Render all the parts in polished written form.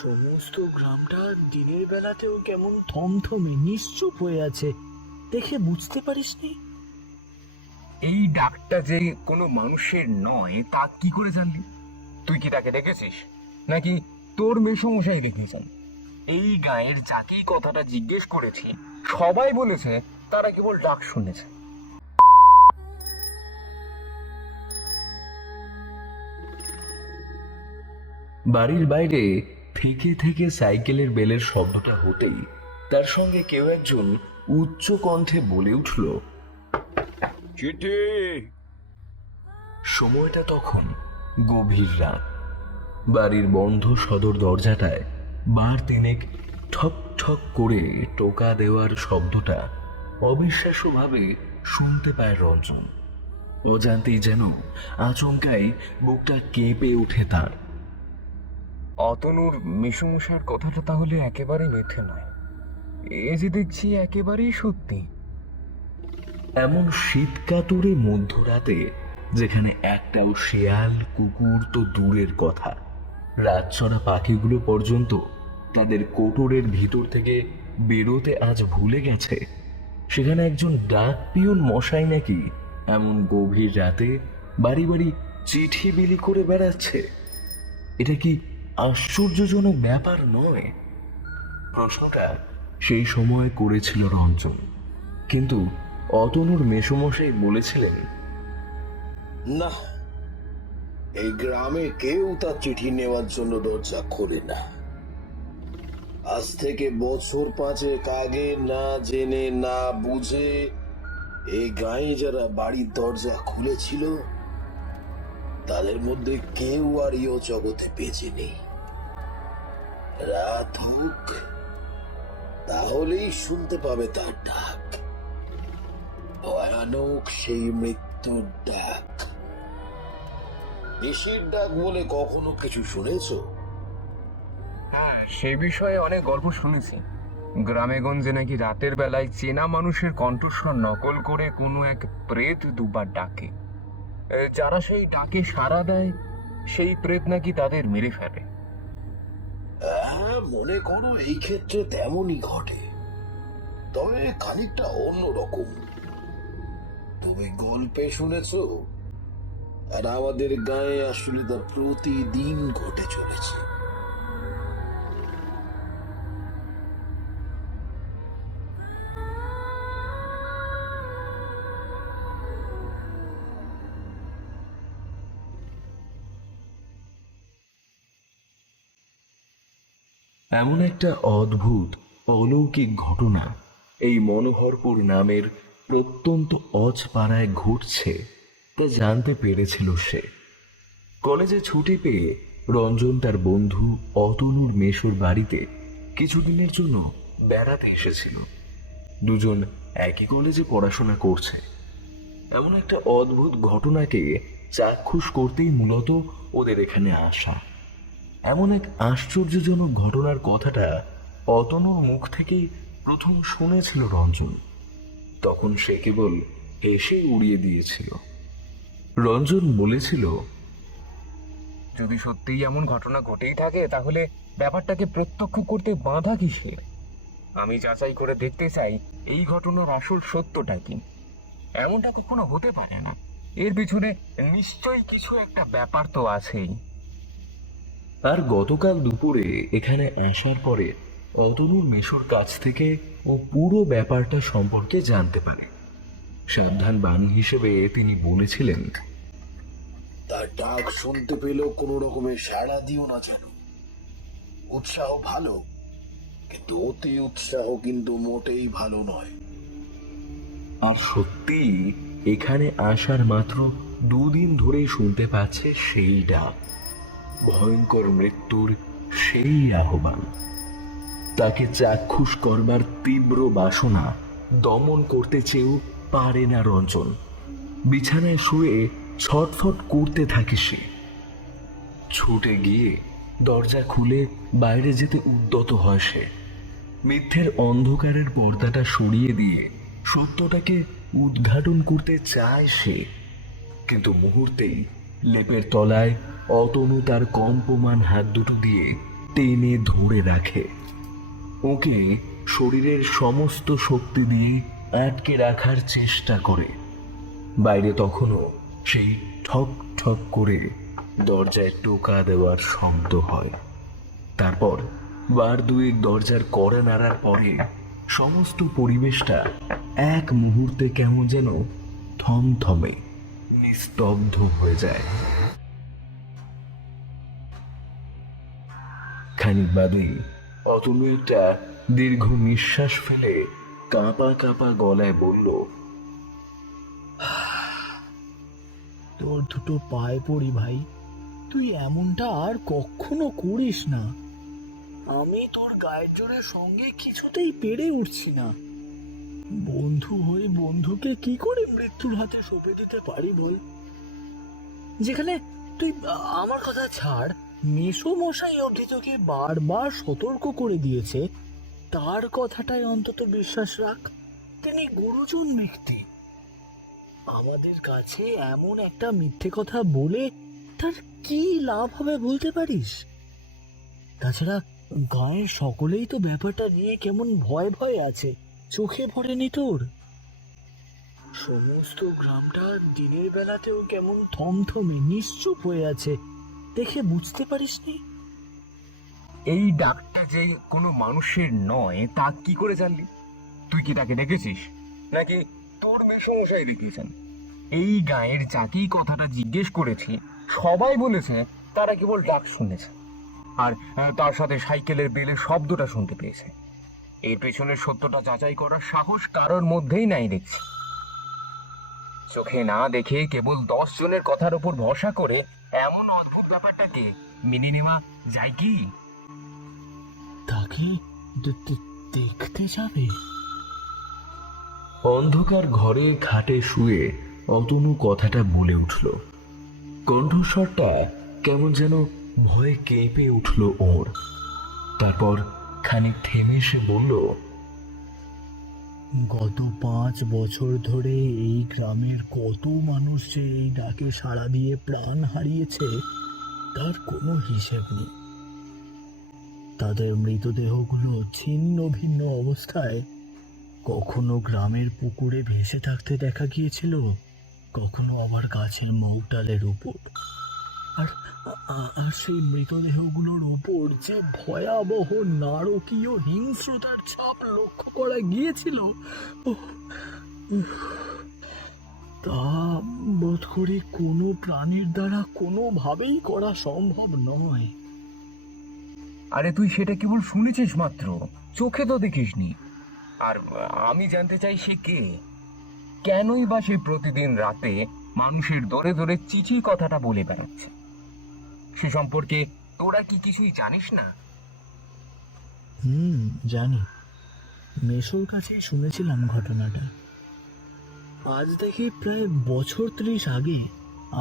সমস্ত গ্রামটা দিনের বেলাতেও কেমন থমথমে নিশ্চুপ হয়ে আছে, দেখে বুঝতে পারিসনি? এই ডাকটা যে কোনো মানুষের নয় তা কি করে জানলি? তুই কি তাকে দেখেছিস, নাকি তোর মেসমশাই দেখেছেন? এই গায়ের যাকেই কথাটা জিজ্ঞেস করেছি সবাই বলেছে তারা কেবল ডাক শুনেছে। বাড়ির বাইরে থেকে থেকে সাইকেলের বেলের শব্দটা হতেই তার সঙ্গে কেউ একজন উচ্চ কণ্ঠে বলে উঠল, চিঠি। সময়টা তখন গভীর রাত। বাড়ির বন্ধ সদর দরজাটায় বার তিনেক ঠক ঠক করে টোকা দেওয়ার শব্দটা অবিশ্বাস্যভাবে শুনতে পায় রঞ্জন। অজান্তেই যেন আচমকাই বুকটা কেঁপে ওঠে তার। অতনুর মেসমশাইয়ের কথাটা তাহলে একেবারে মিথ্যে নয়, এ যে দেখছি একেবারেই সত্যি। এমন শীতকাতুরে মধ্যরাতে, যেখানে একটাও শেয়াল কুকুর তো দূরের কথা, রাতচরা পাখিগুলো পর্যন্ত তাদের কোটরের ভিতর থেকে বেরোতে আজ ভুলে গেছে, সেখানে একজন ডাক পিয়ন মশাই নাকি এমন গভীর রাতে বাড়ি বাড়ি চিঠি বিলি করে বেড়াচ্ছে। এটা কি আশ্চর্যজনক ব্যাপার নয়? প্রশ্নটা সেই সময় করেছিল রঞ্জন, কিন্তু অতনুর মেসমশাই বলেছিলেন, না, এই গ্রামে কেউ তার চিঠি নেওয়ার জন্য দরজা খোলে না। আজ থেকে বছর 5 আগে না জেনে না বুঝে এই গাঁয়ে যারা বাড়ির দরজা খুলেছিল তাদের মধ্যে কেউ আর ইয় জগতে বেঁচে নেই। রাত হোক, তাহলেই শুনতে পাবে তার ডাক, ভয়ানক সেই মৃত্যুর ডাক। নিশির ডাক বলে কখনো কিছু শুনেছো? সে বিষয়ে অনেক গল্প শুনেছি। গ্রামে গঞ্জে নাকি রাতের বেলায় চেনা মানুষের কণ্ঠস্বর নকল করে কোনো এক প্রেত দুবার ডাকে। যারা সেই ডাকে সাড়া দেয় সেই প্রেত নাকি তাদের মেরে ফেলে। হ্যাঁ, মনে করো এই ক্ষেত্রে তেমনই ঘটে, তবে খানিকটা অন্যরকম। তুমি গল্পে শুনেছো, আর আমাদের গায়ে আসলে তা প্রতিদিন ঘটে চলেছে। এমন একটা অদ্ভুত অলৌকিক ঘটনা এই মনোহরপুর নামের প্রত্যন্ত অজপাড়ায় ঘটছে তা জানতে পেরেছিল সে। কলেজে ছুটি পেয়ে রঞ্জন তার বন্ধু অতনুর মেসোর বাড়িতে কিছুদিনের জন্য বেড়াতে এসেছিল। দুজন একই কলেজে পড়াশোনা করছে। এমন একটা অদ্ভুত ঘটনাকে চাক্ষুষ করতেই মূলত ওদের এখানে আসা। এমন এক আশ্চর্যজনক ঘটনার কথাটা অতনুর মুখ থেকেই প্রথম শুনেছিল রঞ্জন। তখন সে কেবল হেসে উড়িয়ে দিয়েছিল। রঞ্জন বলেছিল, যদি সত্যিই এমন ঘটনা ঘটেই থাকে তাহলে ব্যাপারটাকে প্রত্যক্ষ করতে বাধা কিসের? আমি যাচাই করে দেখতে চাই এই ঘটনার আসল সত্যটা কি। এমনটা কখনো হতে পারে না, এর পিছনে নিশ্চয়ই কিছু একটা ব্যাপার তো আছেই। আর গতকাল দুপুরে এখানে আসার পরে অতনুর মেসোর কাছ থেকে ও পুরো ব্যাপারটা সম্পর্কে জানতে পারে। সাবধান বাণী হিসেবে তিনি বলেছিলেন, তার ডাক শুনতে পেলেও কোনো রকমের সাড়া দিও না যেন। উৎসাহ ভালো, কিন্তু অতি উৎসাহ কিন্তু মোটেই ভালো নয়। আর সত্যি এখানে আসার মাত্র 2 দিন ধরেই শুনতে পাচ্ছে সেই ডাক, ভয়ঙ্কর মৃত্যুর সেই আহ্বান। তাকে চাক্ষুষ করবার তীব্র বাসনা দমন করতে চেয়েও পারে না রঞ্জন। বিছানায় শুয়ে ছটফট করতে থাকে সে। ছুটে গিয়ে দরজা খুলে বাইরে যেতে উদ্যত হয় সে। মিথ্যের অন্ধকারের পর্দাটা সরিয়ে দিয়ে সত্যটাকে উদ্ঘাটন করতে চায় সে, কিন্তু মুহূর্তেই লেপের তলায় অতনু তার কম্পমান হাত দুটো দিয়ে টেনে ধরে রাখে। ওকে শরীরের সমস্ত শক্তি দিয়ে আটকে রাখার চেষ্টা করে। বাইরে তখনও সেই ঠক ঠক করে দরজায় টোকা দেওয়ার শব্দ হয়। তারপর বার দুয়েক দরজার কড়া নাড়ার পরে সমস্ত পরিবেশটা এক মুহূর্তে কেমন যেন থমথমে নিস্তব্ধ হয়ে যায়। খানিক বাদে অতনু একটা দীর্ঘ নিঃশ্বাস ফেলে কাঁপা কাঁপা গলায় বলল, তোর দুটো পায়ে পড়ি ভাই, তুই এমনটা আর কখনো করিস না। আমি তোর গায়ের জোরের সঙ্গে কিছুতেই পেরে উঠছি না। বন্ধু হয়ে বন্ধুকে কি করে মৃত্যুর হাতে সঁপে দিতে পারি বল? যেখানে তুই আমার কথা ছাড়, মেসো মশাই অবধি তোকে বারবার সতর্ক করে দিয়েছে, তার কথাটাই অন্তত বিশ্বাস রাখ। তিনি গুরুজন ব্যক্তি। আমাদের কাছে এমন একটা মিথ্যে কথা বলে তার কি লাভ হবে বলতে পারিস? তাছাড়া গায়ের সকলেই তো ব্যাপারটা নিয়ে কেমন ভয় ভয় আছে, চোখে পড়েনি তোর? সমস্ত গ্রামটা দিনের বেলাতেও কেমন থমথমে নিশ্চুপ হয়ে আছে, দেখে বুঝতে পারিসনি? এই ডাকটা যে কোনো মানুষের নয় তা কি করে জানলি? তুই কি তাকে দেখেছিস, নাকি তোর মেসমশাই দেখিয়েছেন? এই গায়ের যাকেই কথাটা জিজ্ঞেস করেছি সবাই বলেছে তারা কেবল ডাক শুনেছে, আর তার সাথে সাইকেলের বেলের শব্দটা শুনতে পেয়েছে। এর পেছনের সত্যটা যাচাই করার সাহস কারোর মধ্যেই নাই দেখছি। চোখে না দেখে কেবল 10 জনের কথার উপর ভরসা করে এমন অদ্ভুত ব্যাপারটাকে মেনে নেওয়া যায় কি? তাকে দেখতে যাবে? অন্ধকার ঘরে খাটে শুয়ে অতনু কথাটা বলে উঠল। কণ্ঠস্বরটা কেমন যেন ভয়ে কেঁপে উঠল ওর। তারপর খানিক থেমে সে বলল, গত 5 বছর ধরে এই গ্রামের কত মানুষ যে এই ডাকে সাড়া দিয়ে প্রাণ হারিয়েছে তার কোনো হিসেব নেই। তাদের মৃতদেহগুলো ছিন্ন ভিন্ন অবস্থায় কখনো গ্রামের পুকুরে ভেসে থাকতে দেখা গিয়েছিল, কখনো আবার গাছের মৌটালের উপর। আর আর সেই মৃতদেহগুলোর উপর যে ভয়াবহ নারকীয় হিংস্রতার ছাপ লক্ষ্য করা গিয়েছিল, তা বোধ করি কোনো প্রাণীর দ্বারা কোনোভাবেই করা সম্ভব নয়। আরে তুই সেটা কেবল শুনেছিস মাত্র, চোখে তো দেখিসনি। আর আমি জানতে চাই সে কে, কেনই বা সে প্রতিদিন রাতে মানুষের দরে দরে চিঠি কথাটা বলে বেড়াচ্ছে? সে সম্পর্কে তোরা কি কিছুই জানিস না? জানি। মেসোর কাছেই শুনেছিলাম ঘটনাটা। আজ দেখি প্রায় বছর 30 আগে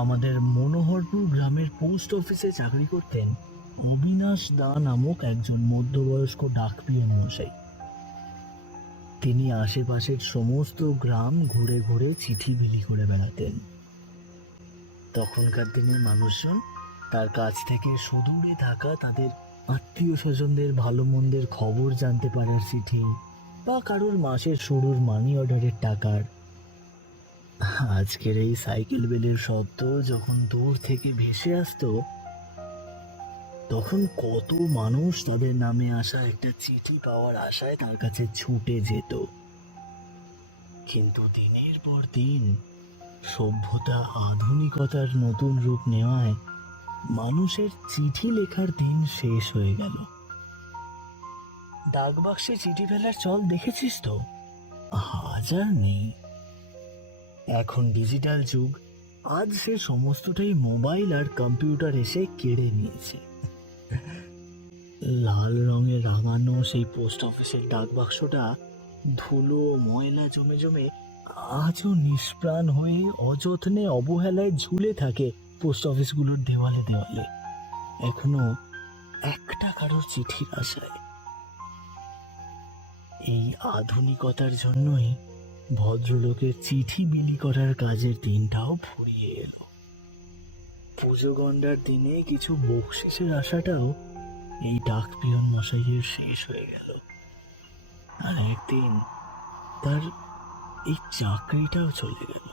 আমাদের মনোহরপুর গ্রামের পোস্ট অফিসে চাকরি করতেন অবিনাশ দা নামক একজন মধ্যবয়স্ক ডাকপিয়ন মশাই। তিনি আশেপাশের সমস্ত গ্রাম ঘুরে ঘুরে চিঠি বিলি করে বেড়াতেন। তখনকার দিনে মানুষজন তার কাছ থেকে সুদূরে থাকা তাদের আত্মীয় স্বজনদের ভালো মন্দের খবর জানতে পারার চিঠি, বা কারোর মাসের শুরুর মানি অর্ডারের টাকার। আজকের এই সাইকেল বেলের শব্দ যখন দূর থেকে ভেসে আসতো, তখন কত মানুষ তাদের নামে আসা একটা চিঠি পাওয়ার আশায় তার কাছে ছুটে যেত। কিন্তু দিনের পর দিন সভ্যতা আধুনিকতার নতুন রূপ নেওয়ায় মানুষের চিঠি লেখার দিন শেষ হয়ে গেল। ডাকবাক্সে চিঠি ফেলার চল দেখেছিস তো? আজ আর নেই। এখন ডিজিটাল যুগ, আজ সে সমস্তটাই মোবাইল আর কম্পিউটার এসে কেড়ে নিয়েছে। লাল রঙের রাঙানো সেই পোস্ট অফিসের ডাকবাক্সটা ধুলো ময়লা জমে জমে আজও নিষ্প্রাণ হয়ে অযত্নে অবহেলায় ঝুলে থাকে পোস্ট অফিসগুলোর দেওয়ালে দেওয়ালে, এখনো একটা কারোর চিঠির আশায়। এই আধুনিকতার জন্যই ভদ্রলোকের চিঠি বিলি করার কাজের দিনটাও ফুরিয়ে এলো। পুজো গন্ডার দিনে কিছু বকশিসের আশাটাও এই ডাক পিয়ন মশাইয়ের শেষ হয়ে গেল। আর একদিন তার এই চাকরিটাও চলে গেল।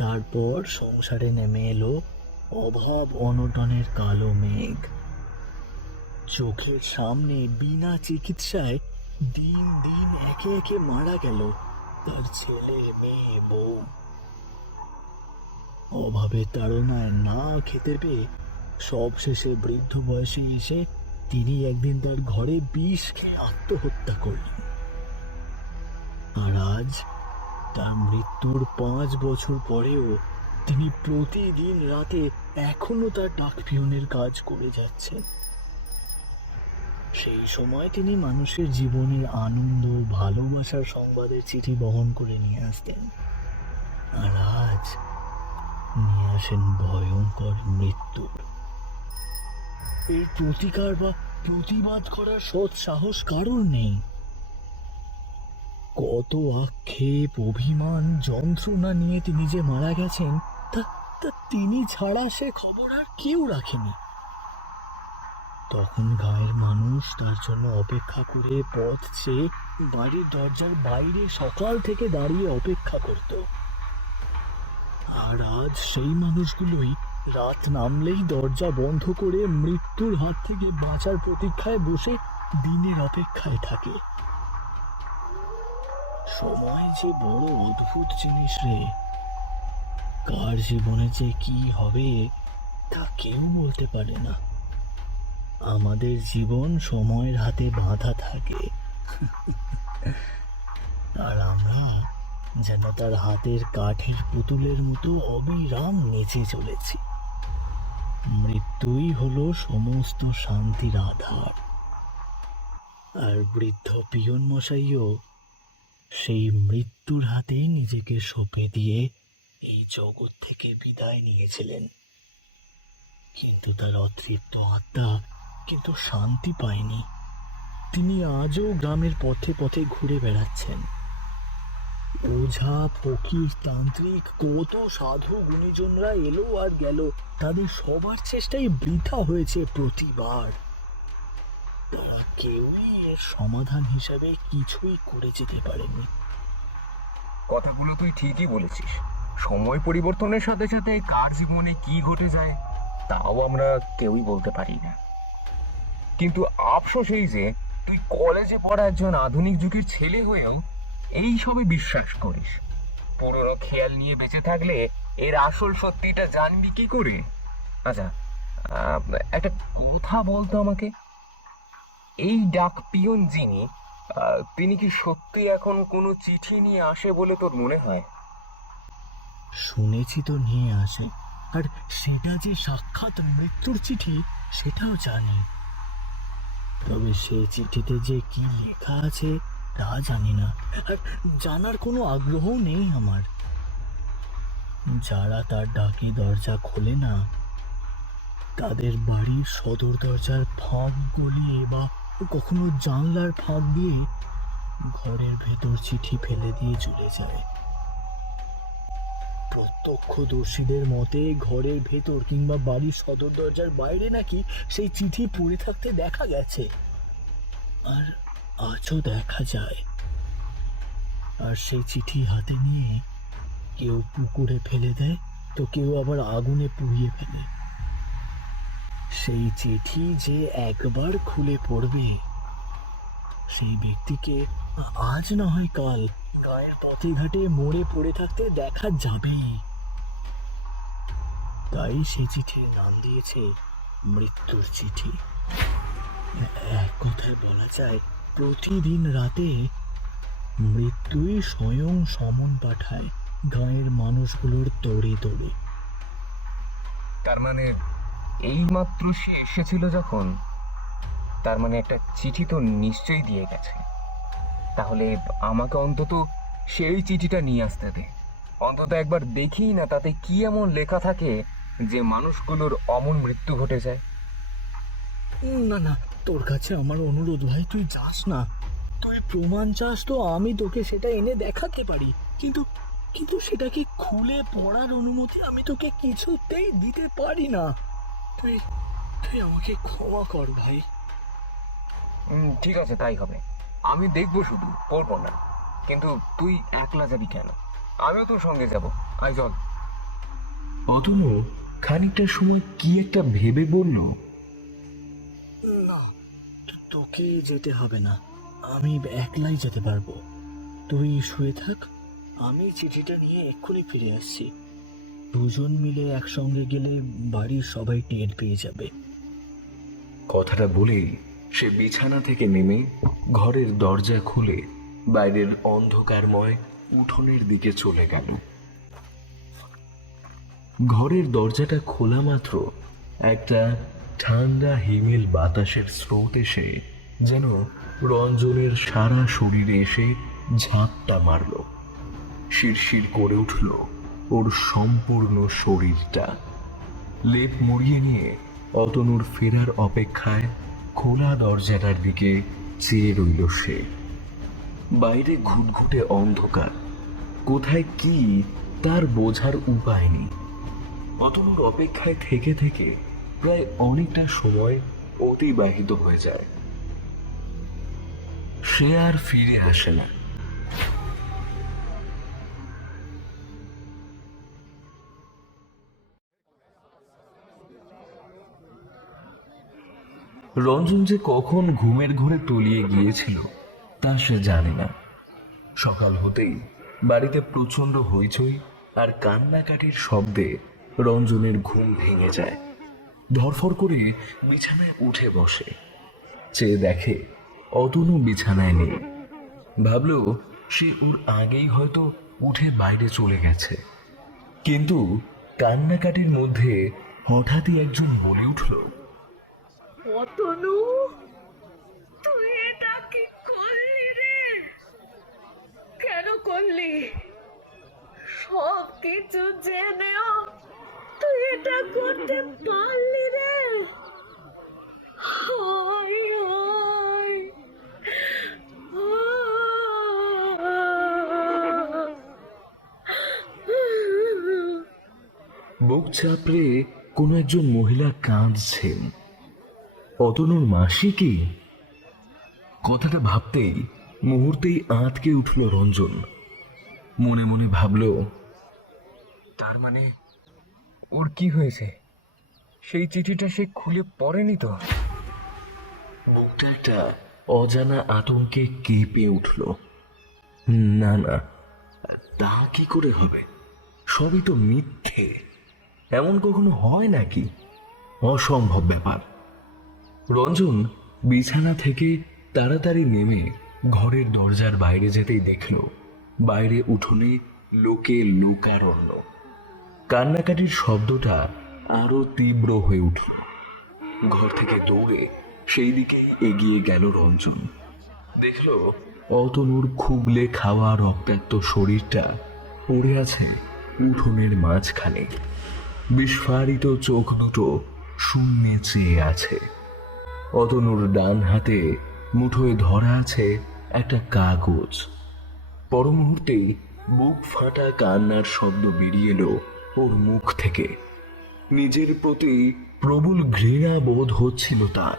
তারপর সংসারে নেমে এলো অভাব অনটনের কালো মেঘ। চোখের সামনে বিনা চিকিৎসায় দিন দিন একে একে মারা গেল তার ছেলে, মেয়ে, বউ। অভাবের তাড়নায় না খেতে পেয়ে সব শেষে বৃদ্ধ বয়সে এসে তিনি একদিন তার ঘরে বিষ খেয়ে আত্মহত্যা করলেন। আর আজ তার মৃত্যুর 5 বছর পরেও তিনি প্রতিদিন রাতে এখনো তার ডাক পিয়নের কাজ করে যাচ্ছেন। সেই সময় তিনি মানুষের জীবনে আনন্দ, ভালোবাসার সংবাদের চিঠি বহন করে নিয়ে আসতেন। আর আজ নিয়ে আসেন ভয়ঙ্কর মৃত্যুর। এর প্রতিকার বা প্রতিবাদ করার সৎ সাহস কারোর নেই। কত আক্ষেপ, অভিমান, যন্ত্রণা নিয়ে তিনি যে মারা গেছেন তা তিনি ছাড়া সে খবর আর কেউ রাখেনি। তখন গাঁয়ের মানুষ তার জন্য অপেক্ষা করে পথ চেয়ে বাড়ির দরজার বাইরে সকাল থেকে দাঁড়িয়ে অপেক্ষা করত। আর আজ সেই মানুষগুলোই রাত নামলেই দরজা বন্ধ করে মৃত্যুর হাত থেকে বাঁচার প্রতীক্ষায় বসে দিনের অপেক্ষায় থাকে। সময় যে বড় অদ্ভুত জিনিস রে। কার জীবনে যে কি হবে তা কেউ বলতে পারে না। আমাদের জীবন সময়ের হাতে বাঁধা থাকে, আর আমরা যেন তার হাতের কাঠের পুতুলের মতো অবিরাম নেচে চলেছি। মৃত্যুই হলো সমস্ত শান্তির আধার। আর বৃদ্ধ পিয়ন মশাইও সেই মৃত্যুর হাতে নিজেকে সঁপে দিয়ে এই জগৎ থেকে বিদায় নিয়েছিলেন। কিন্তু তার অতৃপ্ত আত্মা কিন্তু শান্তি পায়নি। তিনি আজও গ্রামের পথে পথে ঘুরে বেড়াচ্ছেন। ওঝা, ফকির, তান্ত্রিক, কত সাধু গুণীজনরা এলো আর গেল, তাদের সবার চেষ্টাই বৃথা হয়েছে প্রতিবার। তারা কেউই এর সমাধান হিসাবে কিছুই করে যেতে পারেনি। কথাগুলো তুই ঠিকই বলেছিস। সময় পরিবর্তনের সাথে সাথে কার জীবনে কি ঘটে যায় তাও আমরা কেউই বলতে পারি না। কিন্তু আফসোস এই যে তুই কলেজে পড়া একজন আধুনিক যুগের ছেলে হয়েও এই সবে বিশ্বাস করিস। পুরোনো খেয়াল নিয়ে বেঁচে থাকলে এর আসল সত্যিটা জানবি কি করে? আচ্ছা, একটা কথা বলতো আমাকে, এই ডাক পিয়ন যিনি, তিনি কি সত্যি এখন কোনো চিঠি নিয়ে আসে বলে তোর মনে হয়? শুনেছি তো নিয়ে আসে, আর সেটা যে সাক্ষাৎ মৃত্যুর চিঠি সেটাও জানি। তবে সেই চিঠিতে যে কি লেখা আছে তা জানি না, আর জানার কোনো আগ্রহ নেই আমার। যারা তার ডাকে দরজা খোলে না তাদের বাড়ির সদর দরজার ফাঁক গলিয়ে বা কখনো জানলার ফাঁক দিয়ে ঘরের ভেতর চিঠি ফেলে দিয়ে চলে যায়। প্রত্যক্ষদর্শীদের মতে ঘরের ভেতর কিংবা বাড়ির সদর দরজার বাইরে নাকি সেই চিঠি পড়ে থাকতে দেখা গেছে, আর আজও দেখা যায়। আর সেই চিঠি হাতে নিয়ে কেউ পুকুরে ফেলে দেয়, তো কেউ আবার আগুনে পুড়িয়ে ফেলে। সেই চিঠি যে একবার খুলে পড়বে সেই ব্যক্তিকে আজ না হয় কাল গায়ের পথে ঘাটে মরে পড়ে থাকতে দেখা যাবেই। তাই সেই চিঠির নাম দিয়েছে মৃত্যুর চিঠি। এক কথায় বলা যায় প্রতিদিন রাতে মৃত্যুই স্বয়ং সমন পাঠায় গাঁয়ের মানুষগুলোর তোড়ে তোড়ে। তার মানে এই মাত্র সে এসেছিল যখন, তার মানে একটা চিঠি তো নিশ্চয়ই দিয়ে গেছে। তাহলে আমাকে অন্তত সেই চিঠিটা নিয়ে আসতে দে। অন্তত একবার দেখি না তাতে কি এমন লেখা থাকে যে মানুষগুলোর অমন মৃত্যু ঘটে যায়। না না, তোর কাছে আমার অনুরোধ ভাই, তুই যাস না। তুই প্রমাণ চাস তো আমি তোকে সেটা এনে দেখাতে পারি, কিন্তু কিন্তু সেটাকে খুলে পড়ার অনুমতি আমি তোকে কিছুতেই দিতে পারি না। তুই তুই আমাকে ক্ষমা কর ভাই। ঠিক আছে, তাই হবে। আমি দেখবো, শুধু করবো না। কিন্তু তুই একলা যাবি কেন? আমিও তোর সঙ্গে যাব। আয় চল। অতনু খানিকটা সময় কি একটা ভেবে বলল, না, তোকে যেতে হবে না, আমি একলাই যেতে পারবো। তুই শুয়ে থাক, আমি চিঠিটা নিয়ে এক্ষুনি ফিরে আসছি। দুজন মিলে একসঙ্গে গেলে বাড়ির সবাই টের পেয়ে যাবে। কথাটা বলেই সে বিছানা থেকে নেমে ঘরের দরজা খুলে বাইরের অন্ধকারময় উঠোনের দিকে চলে গেল। ঘরের দরজাটা খোলা মাত্র একটা ঠান্ডা হিমেল বাতাসের স্রোত এসে যেন রঞ্জনের সারা শরীরে এসে ঝাঁকটা মারল। শিরশির করে উঠল ওর সম্পূর্ণ শরীরটা। লেপ মুড়িয়ে নিয়ে অতনুর ফেরার অপেক্ষায় খোলা দরজাটার দিকে চেয়ে রইল সে। বাইরে ঘুটঘুটে অন্ধকার, কোথায় কি তার বোঝার উপায় নেই। অতনুর অপেক্ষায় থেকে থেকে প্রায় অনেকটা সময় অতিবাহিত হয়ে যায়। সে আর ফিরে আসে না। রঞ্জন যে কখন ঘুমের ঘোরে তলিয়ে গিয়েছিল তা সে জানে না। সকাল হতেই বাড়িতে প্রচন্ড হইচই আর কান্নাকাটির শব্দে রঞ্জনের ঘুম ভেঙে যায়। ধরফর করে বিছানায় উঠে বসে, চেয়ে দেখে অতনু বিছানায় নেই। ভাবল সে ওর আগেই হয়তো উঠে বাইরে চলে গেছে। কিন্তু কান্নাকাটির মধ্যে হঠাৎই একজন বলে উঠল, অতনু, তুই এটা কি করলি রে? কেন করলি? সব কিছু জেনেও তুই এটা করতে পারলি রে? হায় হায়। বুক চাপড়ে কোনো একজন মহিলা কাঁদছেন। অতনুর মাসি কি? কথাটা ভাবতেই মুহূর্তেই আঁতকে উঠল রঞ্জন। মনে মনে ভাবল, তার মানে ওর কি হয়েছে? সেই চিঠিটা সে খুলে পড়েনি তো? বুকটা একটা অজানা আতঙ্কে কেঁপে উঠল। না না, তা কি করে হবে? সবই তো মিথ্যে। এমন কখনো হয় নাকি? অসম্ভব ব্যাপার। রঞ্জন বিছানা থেকে তাড়াতাড়ি নেমে ঘরের দরজার বাইরে যেতেই দেখল বাইরে উঠোনে লোকে লোকারণ্য। কান্নাকাটির শব্দটা আরো তীব্র হয়ে উঠল। ঘর থেকে দৌড়ে সেই দিকেই এগিয়ে গেল রঞ্জন। দেখল অতনুর খুবলে খাওয়া রক্তাক্ত শরীরটা পড়ে আছে উঠোনের মাঝখানে। বিস্ফারিত চোখ দুটো শূন্যে চেয়ে আছে। অতনুর ডান হাতে মুঠোয় ধরা আছে একটা কাগজ। পর মুহূর্তেই বুক ফাটা কান্নার শব্দ বেরিয়ে এলো ওর মুখ থেকে। নিজের প্রতি প্রবল ঘৃণা বোধ হচ্ছিল তার।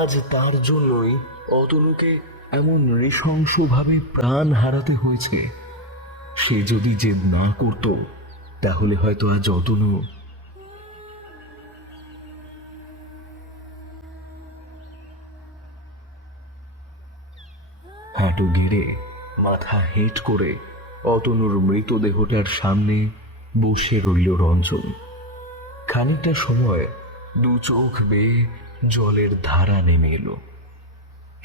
আজ তার জন্যই অতনুকে এমন নৃশংসভাবে প্রাণ হারাতে হয়েছে। সে যদি জেদ না করত তাহলে হয়তো আজ অতনু। হাঁটু গেড়ে মাথা হেঁট করে অতনুর মৃতদেহটার সামনে বসে রইল রঞ্জন। খানিকটা সময় দু চোখ বেয়ে জলের ধারা নেমে এলো।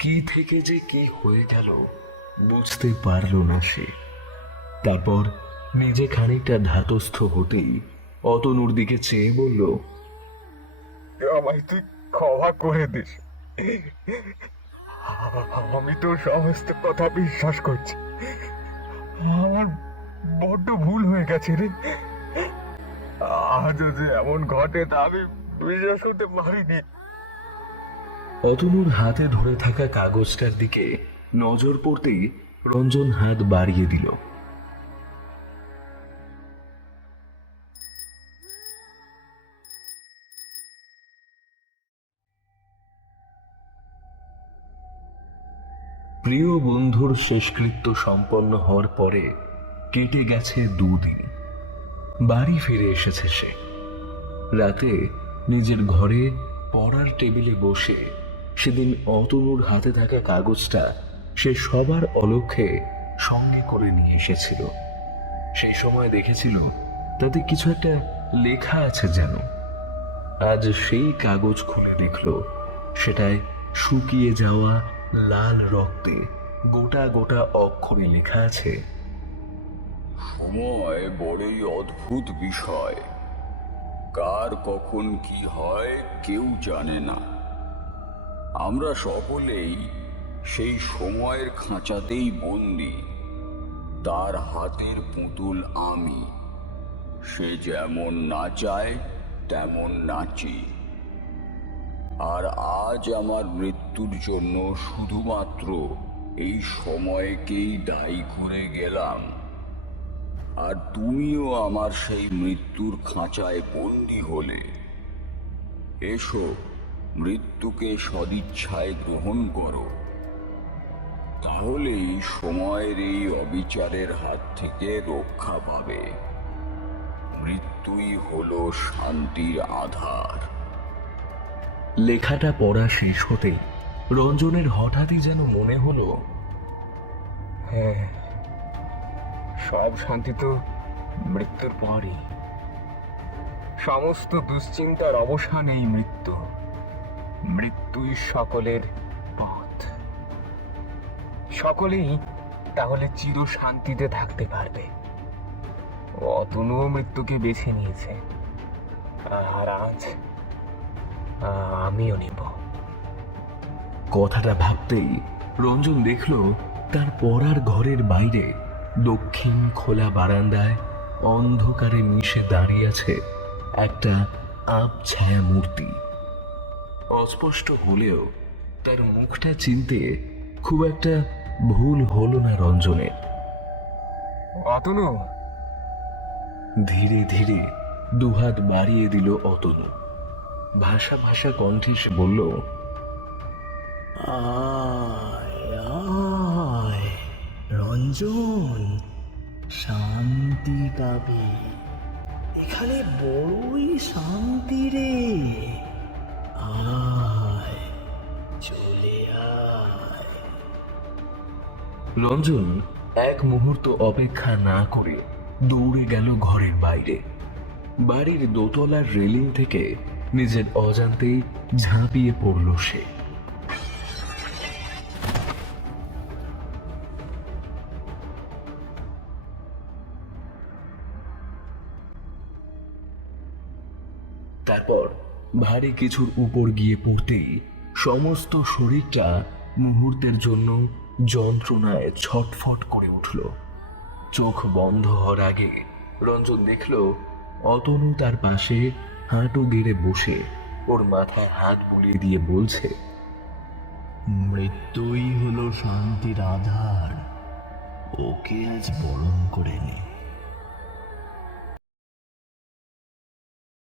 কি থেকে যে কি হয়ে গেল বুঝতে পারল না সে। তারপর নিজে খানিকটা ধাতস্থ হতেই অতনুর দিকে চেয়ে বলল, আমায় তুই ক্ষমা করে দিস। আমি তোর সমস্ত কথা বিশ্বাস করছি। আমার বড্ড ভুল হয়ে গেছে রে। আজও যে এমন ঘটে তা আমি বিশ্বাস করতে পারিনি। অতনুর হাতে ধরে থাকা কাগজটার দিকে নজর পড়তেই রঞ্জন হাত বাড়িয়ে দিল। প্রিয় বন্ধুর শেষকৃত্য সম্পন্ন হওয়ার পরে কেটে গেছে 2 দিন। বাড়ি ফিরে এসেছে সে। রাতে নিজের ঘরে পড়ার টেবিলে বসে সেদিন অতনুর হাতে থাকা কাগজটা সে সবার অলক্ষ্যে সঙ্গে করে নিয়ে এসেছিল। সেই সময় দেখেছিল তাতে কিছু একটা লেখা আছে যেন। আজ সেই কাগজ খুলে দেখল সেটায় শুকিয়ে যাওয়া লাল রক্তে গোটা গোটা অক্ষরে লেখা আছে, সময় বড়ই অদ্ভুত বিষয়, কার কখন কি হয় কেউ জানে না। আমরা সকলেই সেই সময়ের খাঁচাতেই বন্দি। তার হাতের পুতুল আমি, সে যেমন নাচায় তেমন নাচি। আর আজ আমার মৃত্যুর জন্য শুধুমাত্র এই সময়কেই দায়ী করে গেলাম। আর তুমিও আমার সেই মৃত্যুর খাঁচায় বন্দী হলে। এসো, মৃত্যুকে সদিচ্ছায় গ্রহণ করো, তাহলেই সময়ের এই অবিচারের হাত থেকে রক্ষা পাবে। মৃত্যুই হলো শান্তির আধার। লেখাটা পড়া শেষ হতে রঞ্জনের হঠাৎই যেন মনে হলো, হ্যাঁ, সব শান্তি তো মৃত্যুর পরই। সমস্ত দুশ্চিন্তার অবসান এই মৃত্যু। মৃত্যুই সকলের পথ। সকলেই তাহলে চির শান্তিতে থাকতে পারবে। অতনুও মৃত্যুকে বেছে নিয়েছে, আর আজ আমিও নিব। কথাটা ভাবতেই রঞ্জন দেখল তার পড়ার ঘরের বাইরে দক্ষিণ খোলা বারান্দায় অন্ধকারে মিশে দাঁড়িয়ে আছে একটা আবছায়া মূর্তি। অস্পষ্ট হলেও তার মুখটা চিনতে খুব একটা ভুল হলো না রঞ্জনের। অতনু, ধীরে ধীরে দুহাত বাড়িয়ে দিল অতনু। ভাষা ভাষা কণ্ঠে সে বলল, আয় আয় রঞ্জন, শান্তি পাবি। এখানে বড়ই শান্তি রে। আয়, চলে আয়। রঞ্জন এক মুহূর্ত অপেক্ষা না করে দৌড়ে গেল ঘরের বাইরে। বাড়ির দোতলার রেলিং থেকে নিজের অজান্তেই ঝাঁপিয়ে পড়ল সে। তারপর ভারী কিছুর উপর গিয়ে পড়তেই সমস্ত শরীরটা মুহূর্তের জন্য যন্ত্রণায় ছটফট করে উঠল। চোখ বন্ধ হওয়ার আগে রঞ্জন দেখল অতনু তার পাশে হাঁটু গেড়ে বসে ওর মাথায় হাত বুলিয়ে দিয়ে বলছে, মৃত্যুই হলো শান্তির আধার, ওকে আজ বরণ করে নে।